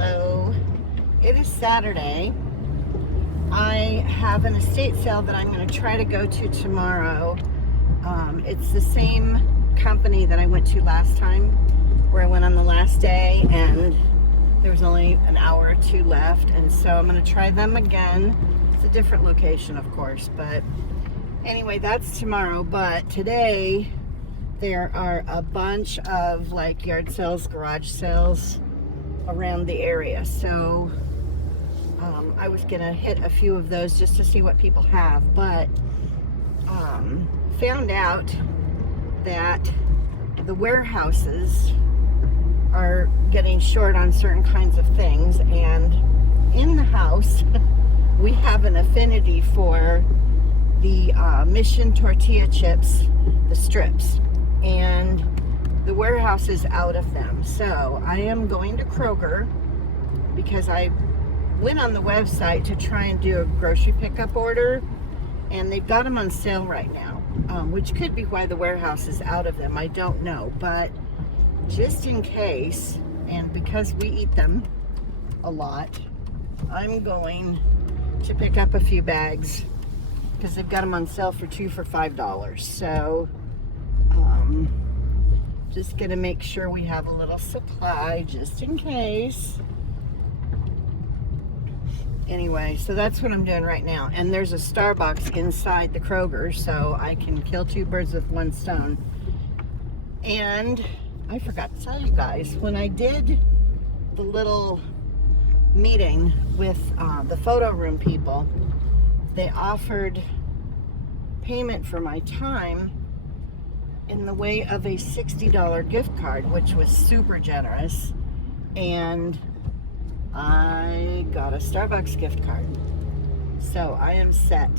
Hello. It is Saturday. I have an estate sale that I'm going to try to go to tomorrow. It's the same company that I went to last time, where I went on the last day and there was only an hour or two left, and so I'm going to try them again. It's a different location, of course, but anyway, that's tomorrow. But today there are a bunch of like yard sales, garage sales around the area, so I was gonna hit a few of those just to see what people have, but found out that the warehouses are getting short on certain kinds of things, and in the house we have an affinity for the Mission tortilla chips, the strips, and the warehouse is out of them. So I am going to Kroger because I went on the website to try and do a grocery pickup order, and they've got them on sale right now, which could be why the warehouse is out of them. I don't know, but just in case, and because we eat them a lot, I'm going to pick up a few bags because they've got them on sale for $2 for $5. So just gonna make sure we have a little supply just in case. Anyway, so that's what I'm doing right now. And there's a Starbucks inside the Kroger, so I can kill two birds with one stone. And I forgot to tell you guys, when I did the little meeting with the photo room people, they offered payment for my time in the way of a $60 gift card, which was super generous. And I got a Starbucks gift card. So I am set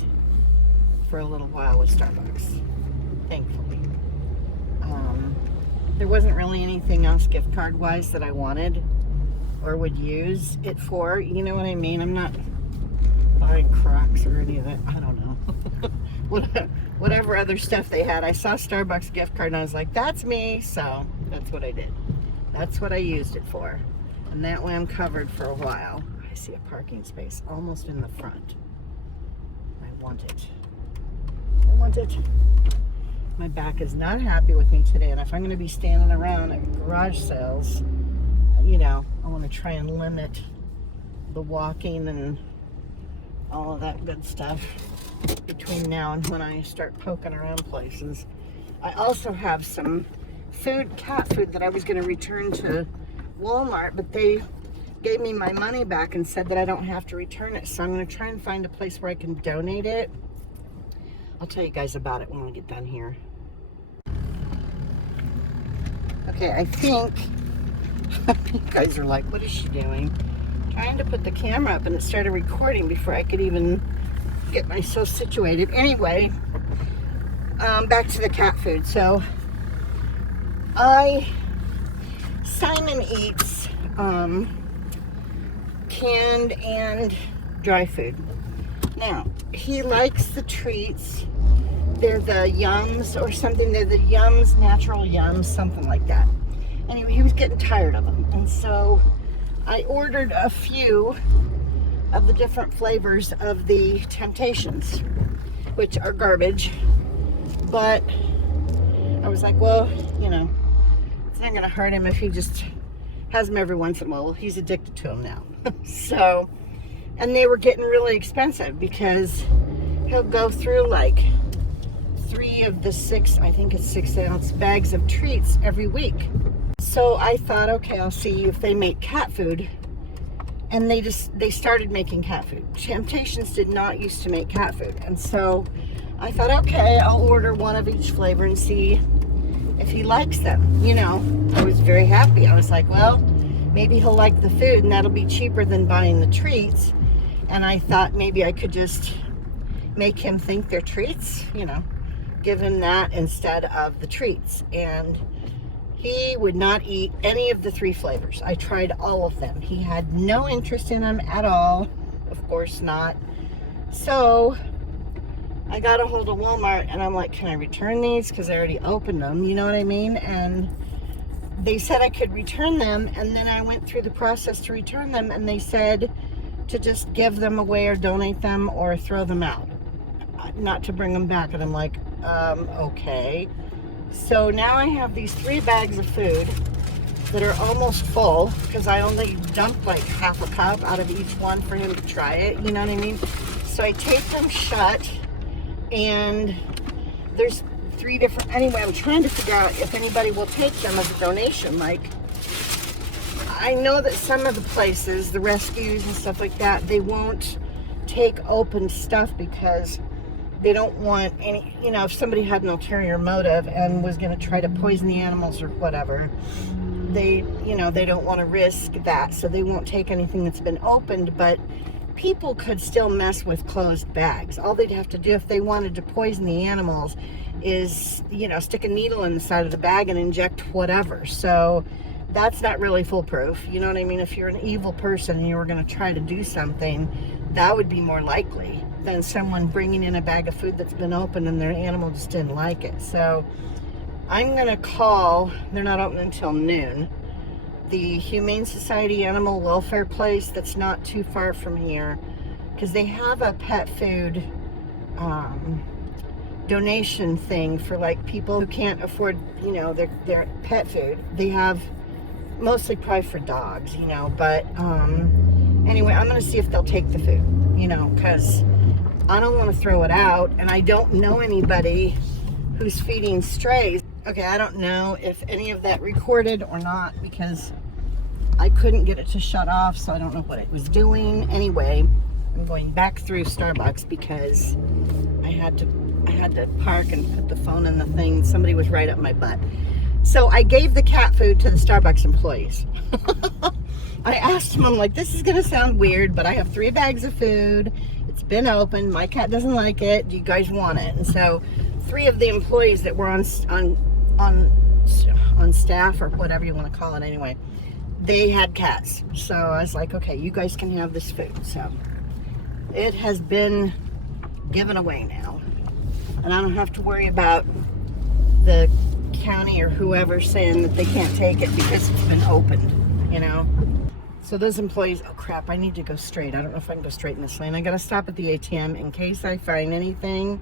for a little while with Starbucks, thankfully. There wasn't really anything else gift card wise that I wanted or would use it for. You know what I mean? I'm not buying Crocs or any of that. I don't know. Whatever other stuff they had. I saw Starbucks gift card and I was like, that's me. So that's what I did. That's what I used it for. And that way I'm covered for a while. I see a parking space almost in the front. I want it. I want it. My back is not happy with me today, and if I'm going to be standing around at garage sales, you know, I want to try and limit the walking and all of that good stuff between now and when I start poking around places. I also have some food, cat food, that I was going to return to Walmart, but they gave me my money back and said that I don't have to return it, so I'm going to try and find a place where I can donate it. I'll tell you guys about it when we get done here. Okay, I think you guys are like, what is she doing? Trying to put the camera up and it started recording before I could even get myself situated. Anyway, back to the cat food. So Simon eats canned and dry food. Now, he likes the treats. They're the Yums or something. They're the Yums, natural Yums, something like that. Anyway, he was getting tired of them. And so I ordered a few of the different flavors of the Temptations, which are garbage. But I was like, well, you know, it's not going to hurt him if he just has them every once in a while. Well, he's addicted to them now. So, and they were getting really expensive because he'll go through like 3 of the 6, I think it's 6-ounce bags of treats every week. So I thought, okay, I'll see if they make cat food. And they started making cat food. Temptations did not used to make cat food. And so I thought, okay, I'll order one of each flavor and see if he likes them. You know, I was very happy. I was like, well, maybe he'll like the food and that'll be cheaper than buying the treats. And I thought maybe I could just make him think they're treats, you know, give him that instead of the treats. And he would not eat any of the 3 flavors. I tried all of them. He had no interest in them at all. Of course not. So I got a hold of Walmart and I'm like, can I return these? Because I already opened them, you know what I mean? And they said I could return them, and then I went through the process to return them, and they said to just give them away or donate them or throw them out, not to bring them back. And I'm like, okay. So now I have these 3 bags of food that are almost full, because I only dumped like half a cup out of each one for him to try it, you know what I mean? So I taped them shut, and there's 3 different, anyway, I'm trying to figure out if anybody will take them as a donation. Like, I know that some of the places, the rescues and stuff like that, they won't take open stuff because they don't want any, you know, if somebody had an ulterior motive and was going to try to poison the animals or whatever, they, you know, they don't want to risk that, so they won't take anything that's been opened. But people could still mess with closed bags. All they'd have to do if they wanted to poison the animals is, you know, stick a needle in the side of the bag and inject whatever. So that's not really foolproof, you know what I mean? If you're an evil person and you were going to try to do something, that would be more likely than someone bringing in a bag of food that's been opened and their animal just didn't like it. So I'm going to call, they're not open until noon, the Humane Society Animal Welfare place that's not too far from here, because they have a pet food donation thing for like people who can't afford, you know, their pet food. They have mostly probably for dogs, you know, but anyway, I'm going to see if they'll take the food, you know, because I don't want to throw it out, and I don't know anybody who's feeding strays. Okay, I don't know if any of that recorded or not, because I couldn't get it to shut off, so I don't know what it was doing. Anyway, I'm going back through Starbucks because I had to park and put the phone in the thing. Somebody was right up my butt. So I gave the cat food to the Starbucks employees. I asked them, I'm like, this is gonna sound weird, but I have 3 bags of food. It's been opened. My cat doesn't like it. Do you guys want it? And so 3 of the employees that were on staff, or whatever you want to call it anyway, they had cats. So I was like, okay, you guys can have this food. So it has been given away now, and I don't have to worry about the county or whoever saying that they can't take it because it's been opened, you know. So those employees, oh crap, I need to go straight. I don't know if I can go straight in this lane. I gotta stop at the ATM in case I find anything.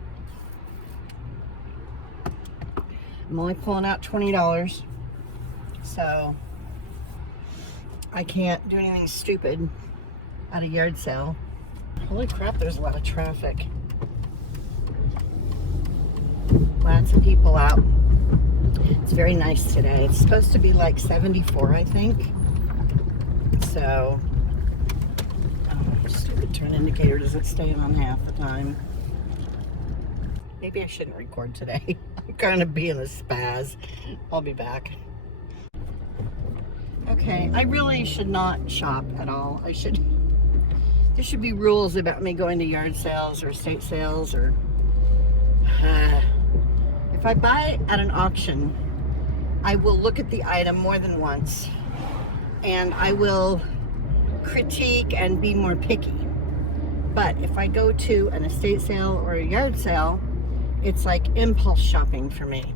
I'm only pulling out $20, so I can't do anything stupid at a yard sale. Holy crap, there's a lot of traffic. Lots of people out. It's very nice today. It's supposed to be like 74, I think. So, stupid turn indicator doesn't stay on half the time. Maybe I shouldn't record today. I'm kind of being a spaz. I'll be back. Okay, I really should not shop at all. There should be rules about me going to yard sales or estate sales, or if I buy at an auction, I will look at the item more than once, and I will critique and be more picky. But if I go to an estate sale or a yard sale, it's like impulse shopping for me,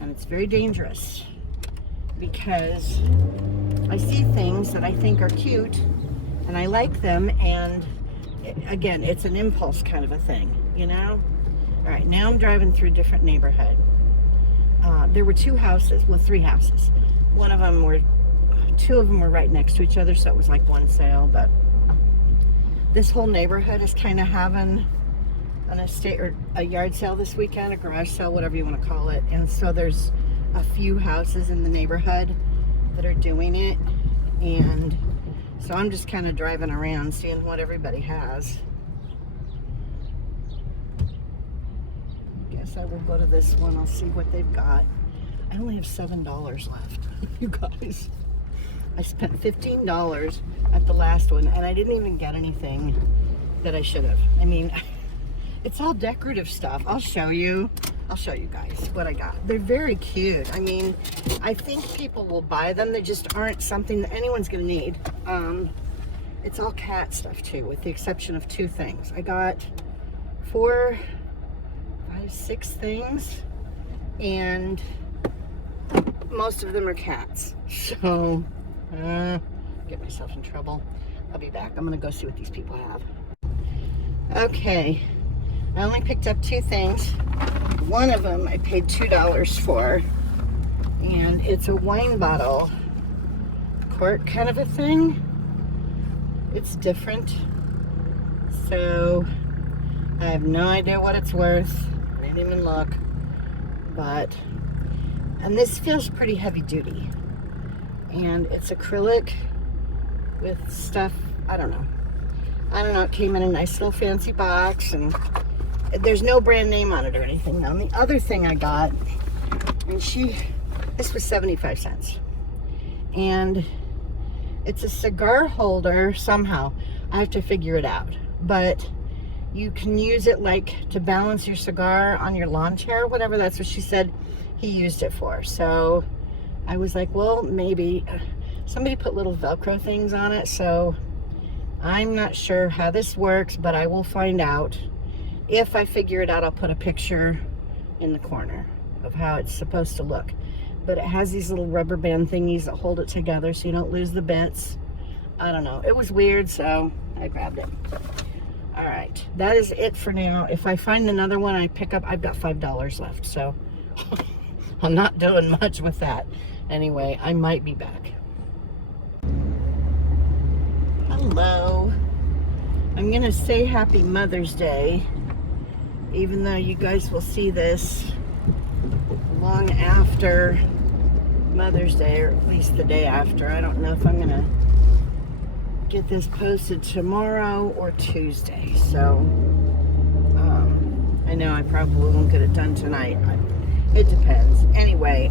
and it's very dangerous because I see things that I think are cute and I like them, and again, it's an impulse kind of a thing, you know. All right, now I'm driving through a different neighborhood. There were 2 houses, well, 3 houses. 2 of them were right next to each other, so it was like one sale. But this whole neighborhood is kind of having an estate or a yard sale this weekend, a garage sale, whatever you want to call it. And so there's a few houses in the neighborhood that are doing it, and so I'm just kind of driving around seeing what everybody has. Guess I will go to this one. I'll see what they've got. I only have $7 left, you guys. I spent $15 at the last one, and I didn't even get anything that I should have. I mean, it's all decorative stuff. I'll show you guys what I got. They're very cute. I mean, I think people will buy them. They just aren't something that anyone's gonna need. It's all cat stuff too, with the exception of 2 things. I got 4, 5, 6 things, and most of them are cats. So, get myself in trouble. I'll be back. I'm gonna go see what these people have. Okay, I only picked up 2 things. One of them I paid $2 for, and it's a wine bottle cork kind of a thing. It's different, so I have no idea what it's worth. I didn't even look, and this feels pretty heavy duty, and it's acrylic with stuff, I don't know, it came in a nice little fancy box, and there's no brand name on it or anything. Now, the other thing I got, and this was 75 cents, and it's a cigar holder somehow. I have to figure it out, but you can use it like to balance your cigar on your lawn chair, whatever. That's what she said he used it for. So I was like, well, maybe. Somebody put little Velcro things on it, so I'm not sure how this works, but I will find out. If I figure it out, I'll put a picture in the corner of how it's supposed to look. But it has these little rubber band thingies that hold it together so you don't lose the bits. I don't know. It was weird, so I grabbed it. All right, that is it for now. If I find another one I pick up, I've got $5 left, so I'm not doing much with that. Anyway, I might be back. Hello. I'm gonna say Happy Mother's Day, even though you guys will see this long after Mother's Day, or at least the day after. I don't know if I'm gonna get this posted tomorrow or Tuesday, so I know I probably won't get it done tonight. It depends. Anyway,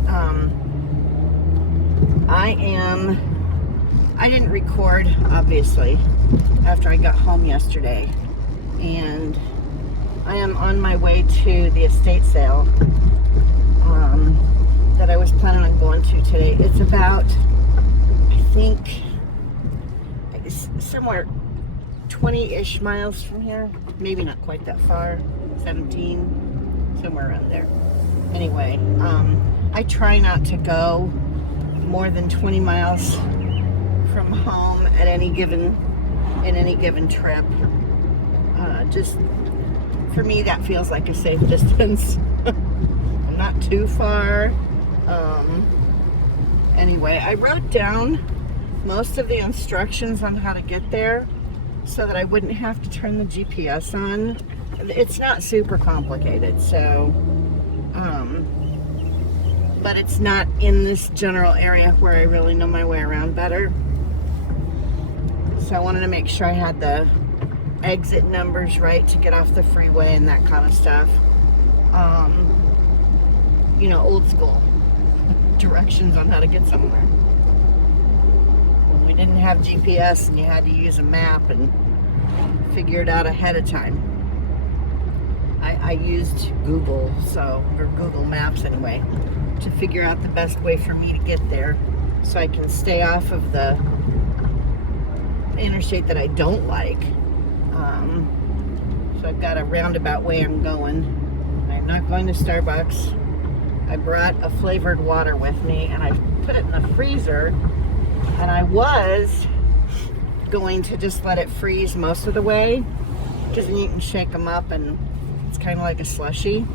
I didn't record, obviously, after I got home yesterday, and I am on my way to the estate sale that I was planning on going to today. It's about, I think, somewhere 20-ish miles from here. Maybe not quite that far, 17, somewhere around there. Anyway, I try not to go more than 20 miles from home in any given trip. Just for me, that feels like a safe distance. I'm not too far. Anyway, I wrote down most of the instructions on how to get there so that I wouldn't have to turn the GPS on. It's not super complicated, so but it's not in this general area where I really know my way around better. So I wanted to make sure I had the exit numbers right to get off the freeway and that kind of stuff. You know, old school directions on how to get somewhere. When we didn't have GPS and you had to use a map and figure it out ahead of time. I used Google, or Google Maps anyway, to figure out the best way for me to get there so I can stay off of the interstate that I don't like. So I've got a roundabout way I'm going. I'm not going to Starbucks. I brought a flavored water with me and I put it in the freezer, and I was going to just let it freeze most of the way because then you can shake them up and it's kind of like a slushie.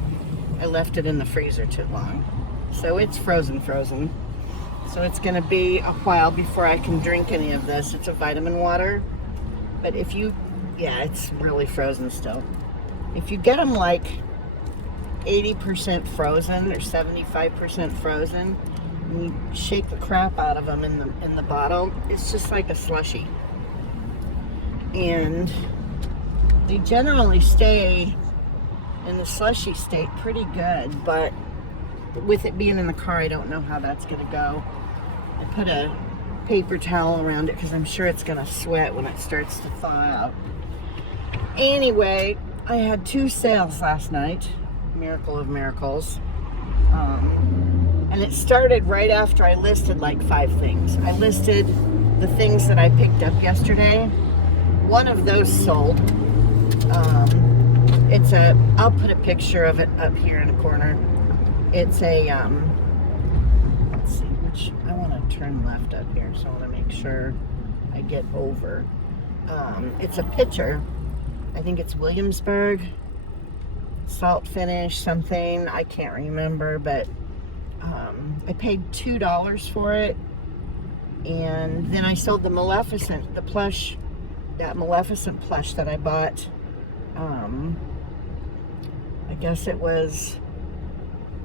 I left it in the freezer too long, so it's frozen. So it's going to be a while before I can drink any of this. It's a vitamin water, but it's really frozen still. If you get them like 80% frozen or 75% frozen, and you shake the crap out of them in the bottle, it's just like a slushie. And they generally stay in the slushy state pretty good, but with it being in the car, I don't know how that's gonna go. I put a paper towel around it because I'm sure it's gonna sweat when it starts to thaw out. Anyway, I had 2 sales last night, miracle of miracles, and it started right after I listed like 5 things. I listed the things that I picked up yesterday. One of those sold. I'll put a picture of it up here in the corner. It's a, let's see, which I want to turn left up here, so I want to make sure I get over. It's a pitcher. I think it's Williamsburg, salt finish, something. I can't remember, but I paid $2 for it. And then I sold the Maleficent, the plush, that Maleficent plush that I bought. I guess it was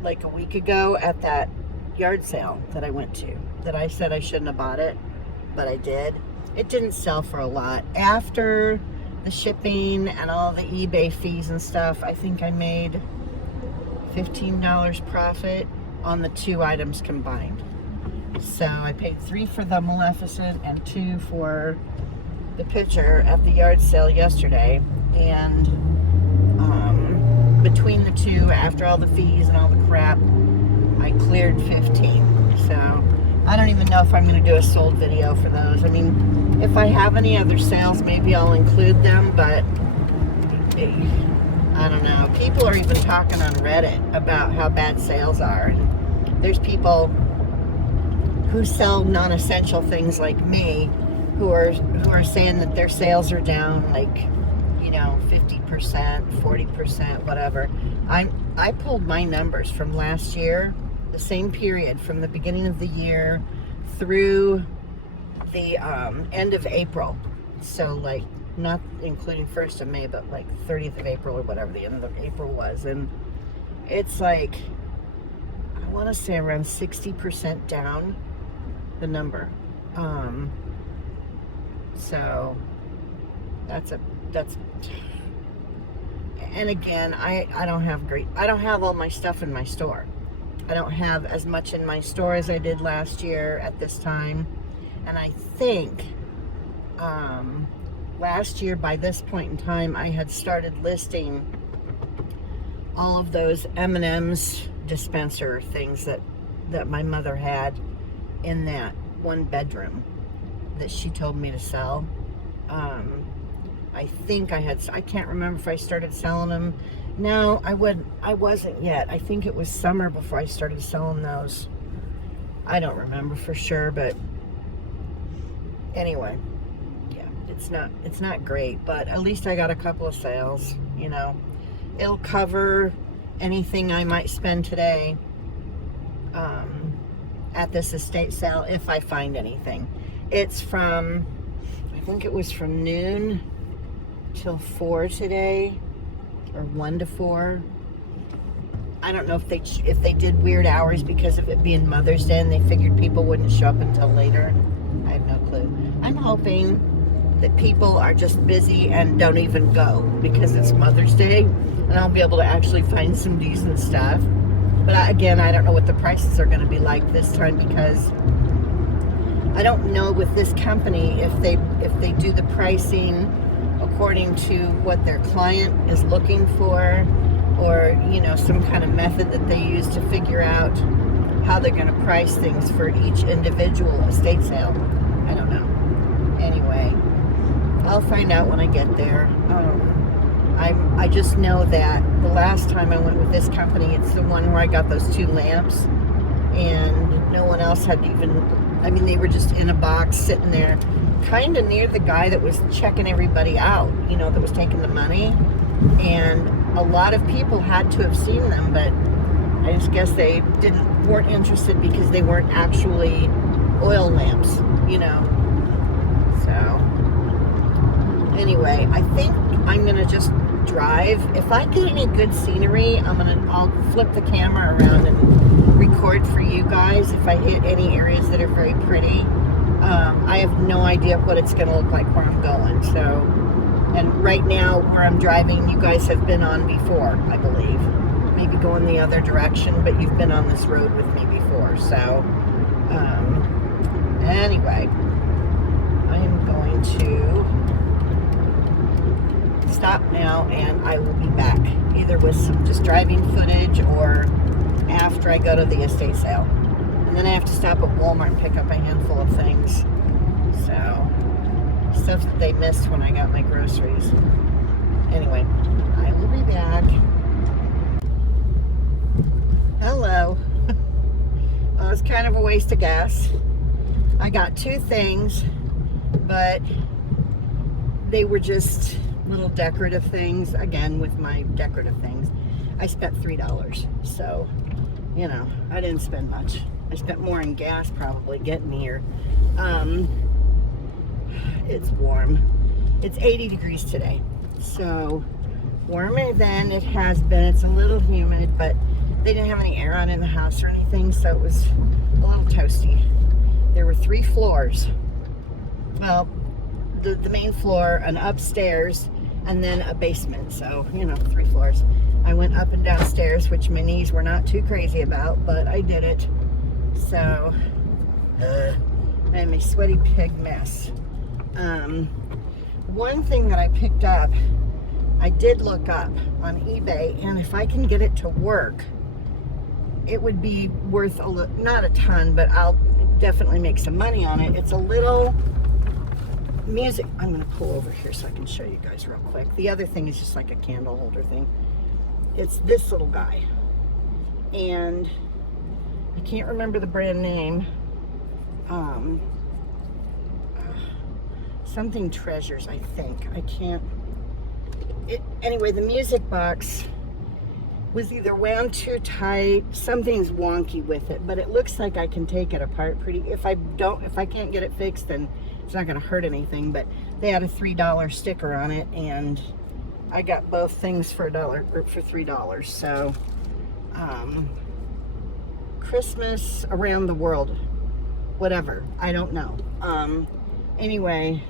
like a week ago at that yard sale that I went to, that I said I shouldn't have bought it, but I did. It didn't sell for a lot. After the shipping and all the eBay fees and stuff, I think I made $15 profit on the 2 items combined. So I paid $3 for the Maleficent and $2 for the pitcher at the yard sale yesterday. And between the 2, after all the fees and all the crap, I cleared 15. So I don't even know if I'm going to do a sold video for those. I mean, if I have any other sales, maybe I'll include them, but I don't know. People are even talking on Reddit about how bad sales are. And there's people who sell non-essential things like me who are saying that their sales are down, like, 50%, 40%, whatever. I pulled my numbers from last year, the same period, from the beginning of the year through the end of April. So, like, not including 1st of May, but like 30th of April or whatever the end of April was. And it's like, I want to say around 60% down, the number. So that's and again, I don't have all my stuff in my store. I don't have as much in my store as I did last year at this time. And I think last year by this point in time, I had started listing all of those M&M's dispenser things that my mother had in that 1 bedroom that she told me to sell. I think I can't remember if I started selling them. No, I wasn't yet. I think it was summer before I started selling those. I don't remember for sure, but anyway, yeah, it's not great, but at least I got a couple of sales, It'll cover anything I might spend today at this estate sale if I find anything. It's I think it was from noon till 4 today, or 1 to 4. I don't know if they did weird hours because of it being Mother's Day and they figured people wouldn't show up until later. I have no clue. I'm hoping that people are just busy and don't even go because it's Mother's Day and I'll be able to actually find some decent stuff. But again, I don't know what the prices are going to be like this time because I don't know with this company if they do the pricing according to what their client is looking for, or some kind of method that they use to figure out how they're going to price things for each individual estate sale. I don't know. Anyway, I'll find out when I get there. I just know that the last time I went with this company, it's the one where I got those 2 lamps, and no one else had they were just in a box sitting there, kind of near the guy that was checking everybody out, that was taking the money. And a lot of people had to have seen them, but I just guess they weren't interested because they weren't actually oil lamps, So anyway, I think I'm gonna just drive. If I get any good scenery, I'll flip the camera around and record for you guys if I hit any areas that are very pretty. I have no idea what it's going to look like where I'm going. So, and right now where I'm driving, you guys have been on before, I believe. Maybe going the other direction, but you've been on this road with me before. So, anyway, I am going to stop now and I will be back either with some just driving footage or after I go to the estate sale. And then I have to stop at Walmart and pick up a handful of things. So, stuff that they missed when I got my groceries. Anyway, I will be back. Hello. it was kind of a waste of gas. I got 2 things, but they were just little decorative things. Again, with my decorative things, I spent $3. So, you know, I didn't spend much. I spent more in gas probably getting here. It's warm. It's 80 degrees today. So warmer than it has been. It's a little humid, but they didn't have any air on in the house or anything, so it was a little toasty. There were 3 floors. Well, the main floor, an upstairs, and then a basement. So, you know, 3 floors. I went up and downstairs, which my knees were not too crazy about, but I did it. So, I am a sweaty pig mess. One thing that I picked up, I did look up on eBay, and if I can get it to work, it would be worth not a ton, but I'll definitely make some money on it. It's a little music. I'm going to pull over here so I can show you guys real quick. The other thing is just like a candle holder thing. It's this little guy, and I can't remember the brand name. Something Treasures, I think. I can't. Anyway, the music box was either wound too tight, something's wonky with it, but it looks like I can take it apart pretty. If I can't get it fixed, then it's not going to hurt anything. But they had a $3 sticker on it, and I got both things for $1 or for $3. So, Christmas around the world, whatever. I don't know. Anyway,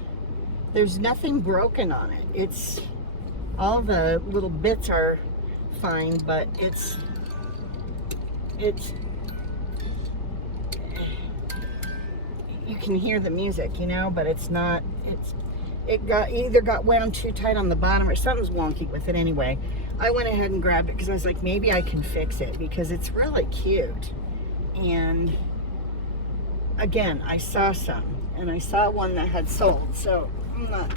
there's nothing broken on it. It's all the little bits are fine, but it's you can hear the music, you know, but it's not. It either got wound too tight on the bottom or something's wonky with it. Anyway, I went ahead and grabbed it because I was like, maybe I can fix it because it's really cute. And again, I saw some, and I saw one that had sold, so I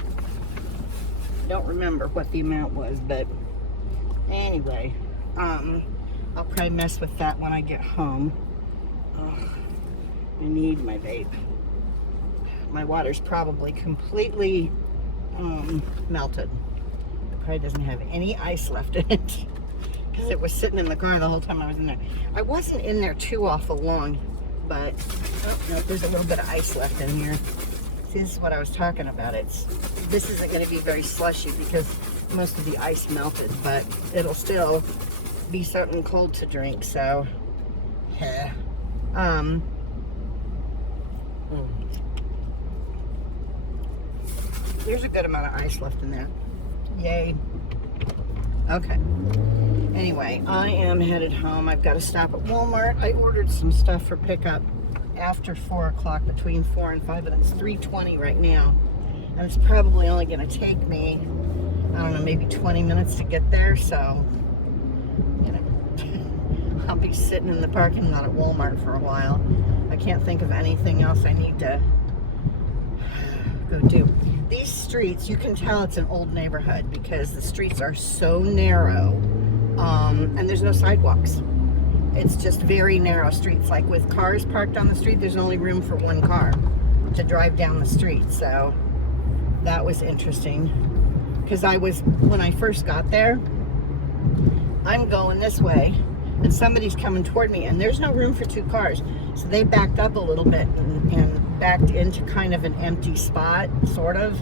don't remember what the amount was, but anyway, I'll probably mess with that when I get home. I need my vape. My water's probably completely melted. It probably doesn't have any ice left in it because it was sitting in the car the whole time I was in there. I wasn't in there too awful long, but oh, no, there's a little bit of ice left in here. See, this is what I was talking about. This isn't going to be very slushy because most of the ice melted, but it'll still be something cold to drink. So, yeah. There's a good amount of ice left in there. Yay. Okay. Anyway, I am headed home. I've got to stop at Walmart. I ordered some stuff for pickup after 4 o'clock, between 4 and 5, and it's 3:20 right now. And it's probably only going to take me, I don't know, maybe 20 minutes to get there. So, you know, I'll be sitting in the parking lot at Walmart for a while. I can't think of anything else I need to go do. These streets, you can tell it's an old neighborhood because the streets are so narrow, and there's no sidewalks. It's just very narrow streets. Like with cars parked on the street, there's only room for one car to drive down the street. So that was interesting because when I first got there, I'm going this way and somebody's coming toward me and there's no room for 2 cars. So they backed up a little bit and backed into kind of an empty spot, sort of,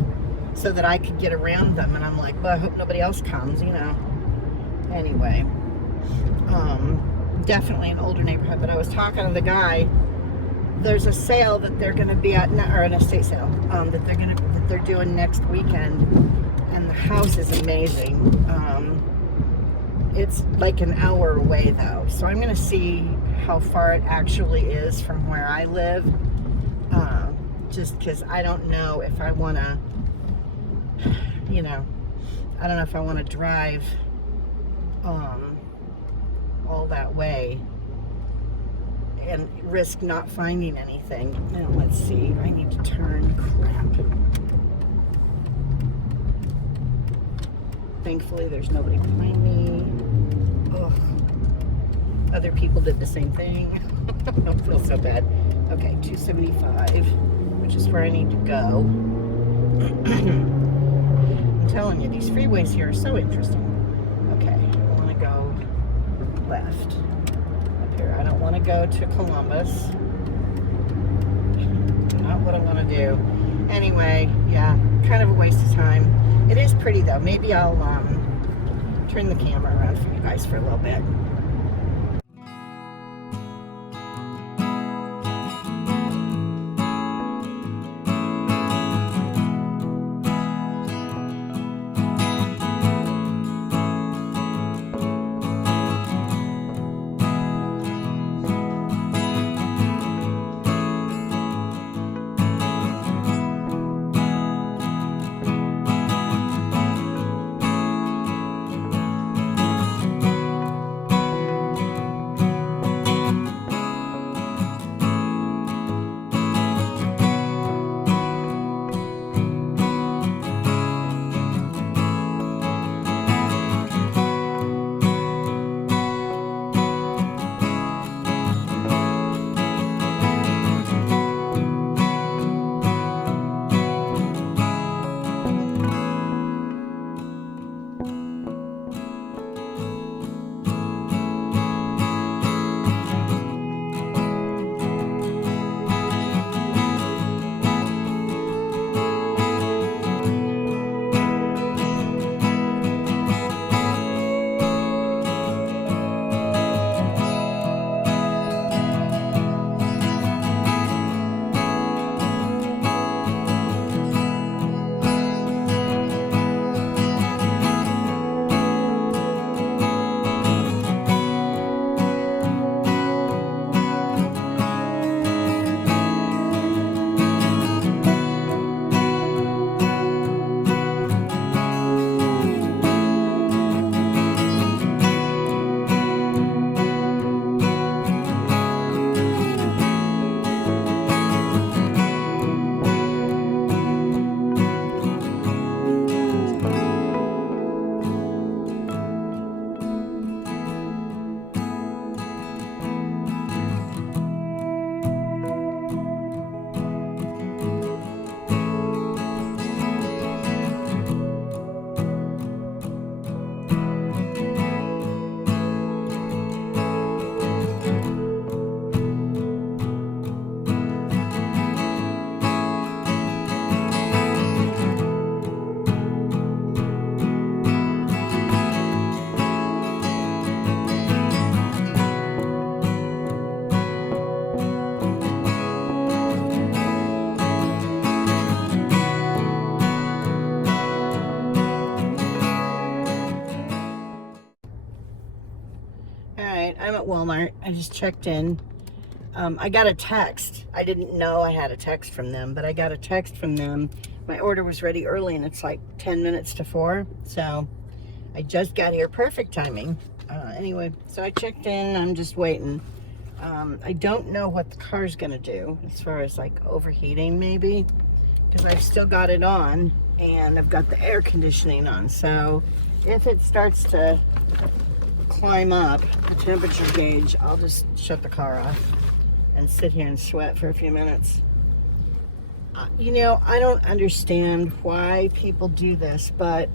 so that I could get around them. And I'm like, well, I hope nobody else comes, you know. Anyway, definitely an older neighborhood. But I was talking to the guy. There's a sale that they're going to be at, or an estate sale that they're doing next weekend, and the house is amazing. It's like an hour away though, so I'm going to see how far it actually is from where I live. Just because I don't know if I want to, you know, I don't know if I want to drive all that way and risk not finding anything. Now, let's see. I need to turn. Crap. Thankfully, there's nobody behind me. Ugh. Other people did the same thing. I don't feel so bad. Okay, 275, which is where I need to go. I'm telling you, these freeways here are so interesting. Okay, I want to go left up here. I don't want to go to Columbus. Not what I want to do. Anyway, yeah, kind of a waste of time. It is pretty though. Maybe I'll turn the camera around for you guys for a little bit. I'm at Walmart. I just checked in. I got a text. I didn't know I had a text from them, but I got a text from them. My order was ready early and it's like 10 minutes to 4. So I just got here. Perfect timing. Anyway, so I checked in. I'm just waiting. I don't know what the car's going to do as far as like overheating maybe, because I've still got it on and I've got the air conditioning on. So if it starts to climb up the temperature gauge, I'll just shut the car off and sit here and sweat for a few minutes. You know, I don't understand why people do this, but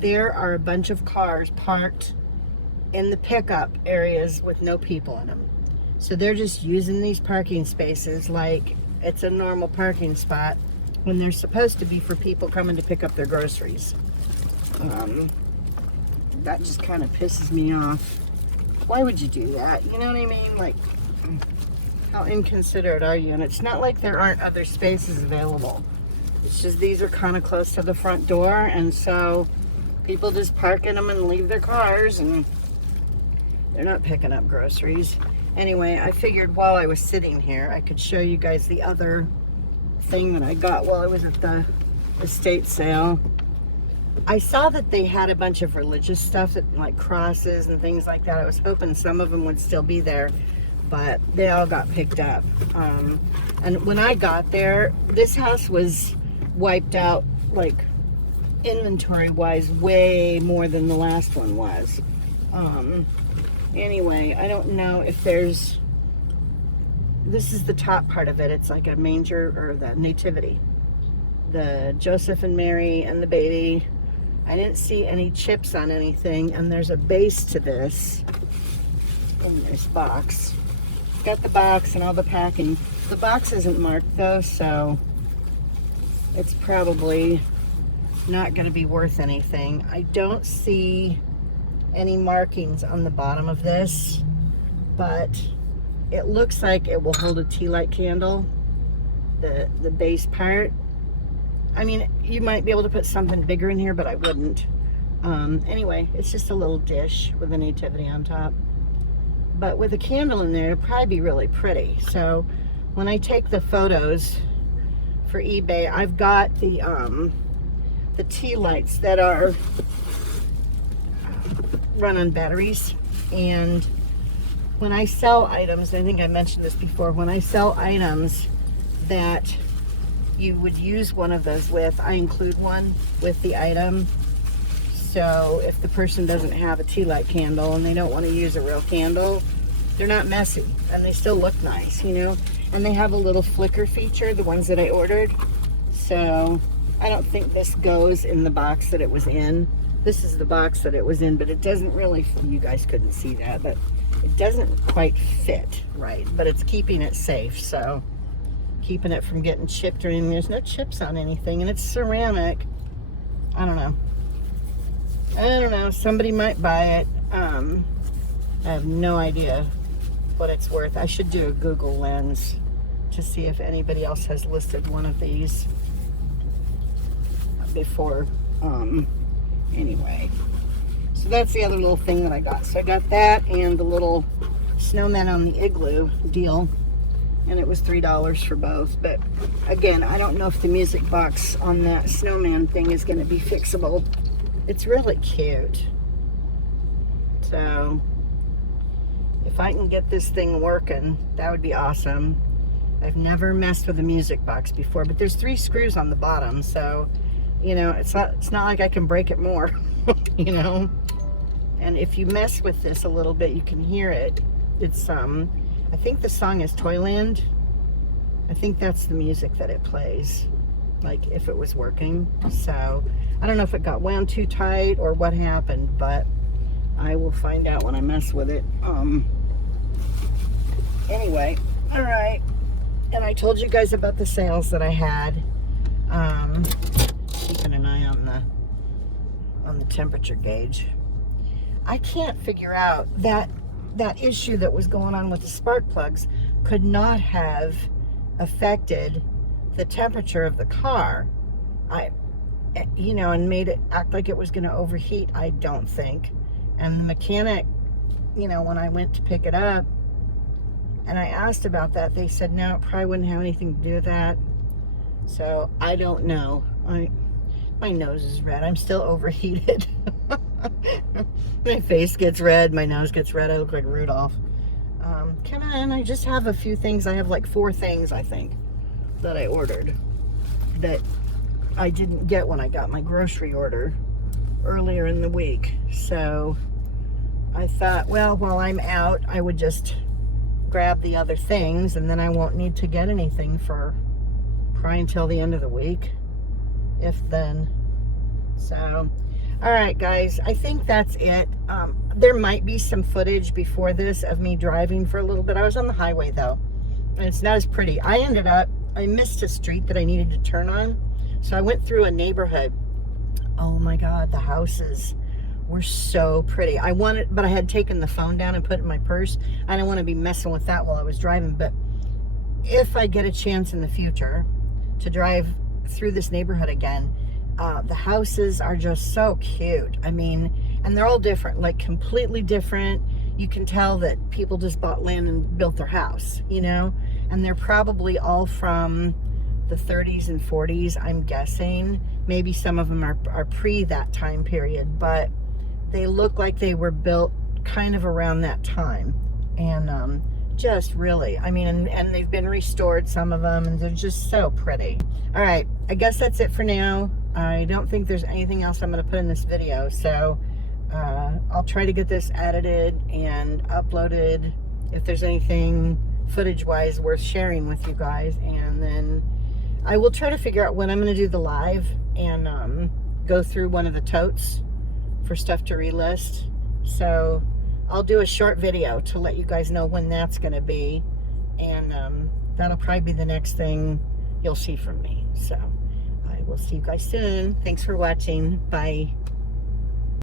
there are a bunch of cars parked in the pickup areas with no people in them. So they're just using these parking spaces like it's a normal parking spot when they're supposed to be for people coming to pick up their groceries. That just kind of pisses me off. Why would you do that? You know what I mean? Like, how inconsiderate are you? And it's not like there aren't other spaces available. It's just these are kind of close to the front door, and so people just park in them and leave their cars, and they're not picking up groceries. Anyway, I figured while I was sitting here, I could show you guys the other thing that I got while I was at the estate sale. I saw that they had a bunch of religious stuff, that, like crosses and things like that. I was hoping some of them would still be there, but they all got picked up. And when I got there, this house was wiped out, like inventory-wise, way more than the last one was. Anyway, I don't know if there's this is the top part of it. It's like a manger, or the nativity. The Joseph and Mary and the baby. I didn't see any chips on anything, and there's a base to this in this box. It's got the box and all the packing. The box isn't marked though, so it's probably not going to be worth anything. I don't see any markings on the bottom of this, but it looks like it will hold a tea light candle, the base part. I mean, you might be able to put something bigger in here, but I wouldn't. Anyway, it's just a little dish with a nativity on top. But with a candle in there, it'd probably be really pretty. So when I take the photos for eBay, I've got the tea lights that are run on batteries. And when I sell items, I think I mentioned this before, when I sell items that you would use one of those with, I include one with the item. So if the person doesn't have a tea light candle and they don't want to use a real candle, they're not messy and they still look nice, you know. And they have a little flicker feature, the ones that I ordered. So I don't think this goes in the box that it was in. This is the box that it was in, but it doesn't really, you guys couldn't see that, but it doesn't quite fit right, but it's keeping it safe. So keeping it from getting chipped or anything. There's no chips on anything, and it's ceramic. I don't know. Somebody might buy it. I have no idea what it's worth. I should do a Google Lens to see if anybody else has listed one of these before. Anyway, so that's the other little thing that I got. So I got that and the little snowman on the igloo deal, and it was $3 for both. But again, I don't know if the music box on that snowman thing is going to be fixable. It's really cute. So if I can get this thing working, that would be awesome. I've never messed with a music box before, but there's 3 screws on the bottom, so you know, it's not like I can break it more. You know, and if you mess with this a little bit, you can hear it. It's I think the song is Toyland. I think that's the music that it plays, like if it was working. So I don't know if it got wound too tight or what happened, but I will find out when I mess with it. Anyway, all right. And I told you guys about the sales that I had. Keeping an eye on the temperature gauge. I can't figure out that issue that was going on with the spark plugs could not have affected the temperature of the car. You know, and made it act like it was going to overheat, I don't think. And the mechanic, you know, when I went to pick it up and I asked about that, they said no, it probably wouldn't have anything to do with that. So I don't know. My nose is red. I'm still overheated. My face gets red. My nose gets red. I look like Rudolph. And I just have a few things. I have like 4 things, I think, that I ordered that I didn't get when I got my grocery order earlier in the week. So I thought, well, while I'm out, I would just grab the other things, and then I won't need to get anything for probably until the end of the week, if then. So all right, guys, I think that's it. There might be some footage before this of me driving for a little bit. I was on the highway though, and it's not as pretty. I missed a street that I needed to turn on, so I went through a neighborhood. Oh my God, the houses were so pretty. But I had taken the phone down and put it in my purse. I didn't want to be messing with that while I was driving. But if I get a chance in the future to drive through this neighborhood again, the houses are just so cute. I mean, and they're all different, like completely different. You can tell that people just bought land and built their house, you know, and they're probably all from the 30s and 40s, I'm guessing. Maybe some of them are pre that time period, but they look like they were built kind of around that time. And just really, I mean, and they've been restored, some of them, and they're just so pretty. All right, I guess that's it for now. I don't think there's anything else I'm going to put in this video, so I'll try to get this edited and uploaded. If there's anything footage wise worth sharing with you guys. And then I will try to figure out when I'm going to do the live and go through one of the totes for stuff to relist. So I'll do a short video to let you guys know when that's going to be, and that'll probably be the next thing you'll see from me. So I will see you guys soon. Thanks for watching. Bye.